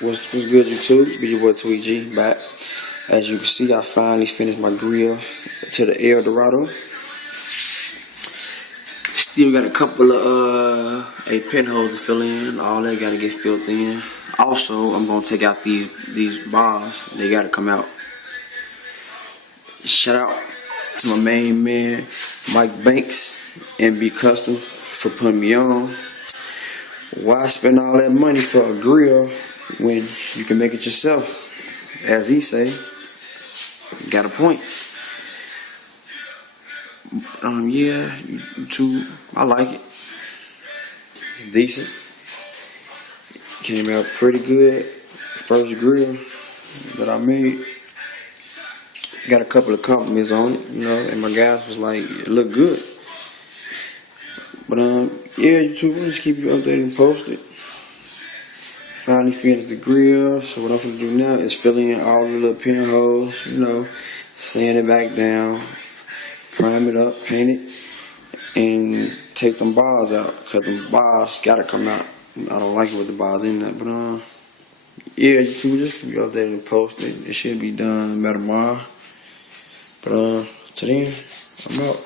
What's good, YouTube? Be your boy Tweet G back. As you can see, I finally finished my grill to the El Dorado. Still got a couple of pinholes to fill in. All that gotta get filled in. Also, I'm gonna take out these bars. They gotta come out. Shout out to my main man Mike Banks, MB Custom, for putting me on. Why spend all that money for a grill when you can make it yourself? As he say, got a point. Yeah, YouTube, I like it. It's decent. Came out pretty good. First grill that I made. Got a couple of compliments on it, and my guys was like, it looked good. But yeah, YouTube, we'll just keep you updated and posted. Finally finished the grill, so what I'm gonna do now is fill in all the little pinholes, sand it back down, prime it up, paint it, and take them bars out, cause the bars gotta come out. I don't like it with the bars in that, but yeah, YouTube, just keep you updated and posted. It should be done by tomorrow. But till then, I'm out.